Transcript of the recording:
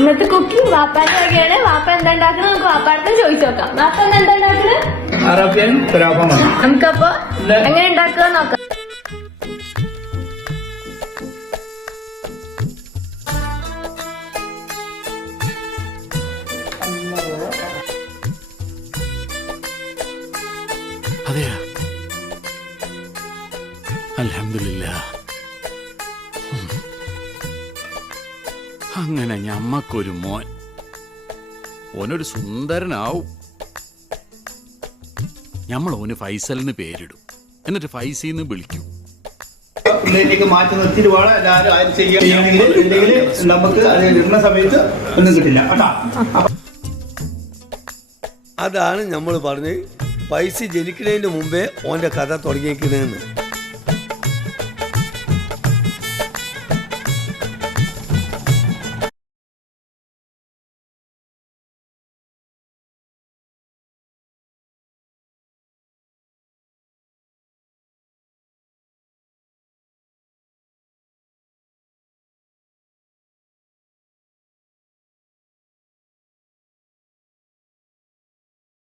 ഇന്നത്തെ കുക്കിംഗ് വാപ്പാന്റെ വകയാണ്. വാപ്പ എന്താ ഉണ്ടാക്കണത് നമുക്ക് വാപ്പാടത്ത് ചോദിച്ചു നോക്കാം. വാപ്പ എന്താ ഉണ്ടാക്കണത്? നമുക്കപ്പോ എങ്ങനെ ഉണ്ടാക്കുക നോക്കാം. അതെയാ, അൽഹംദുലില്ലാഹ്. അങ്ങനെ ഞമ്മക്കൊരു മോൻ, ഓനൊരു സുന്ദരനാവും. ഞമ്മൾ ഓന് ഫൈസലിന് പേരിടും, എന്നിട്ട് ഫൈസിന്ന് വിളിക്കും. പിള്ളേരിലേക്ക് മാറ്റി നിർത്തിയിട്ട് വേണം എല്ലാവരും ആരും ചെയ്യണമെങ്കിൽ നമുക്ക് അത് ഇടുന്ന സമയത്ത് ഒന്നും കിട്ടില്ല കേട്ടാ. അതാണ് നമ്മൾ പറഞ്ഞ് പൈസ ജനിക്കുന്നതിന് മുമ്പേ ഓൻ്റെ കഥ തുടങ്ങിയിരിക്കുന്നതെന്ന്.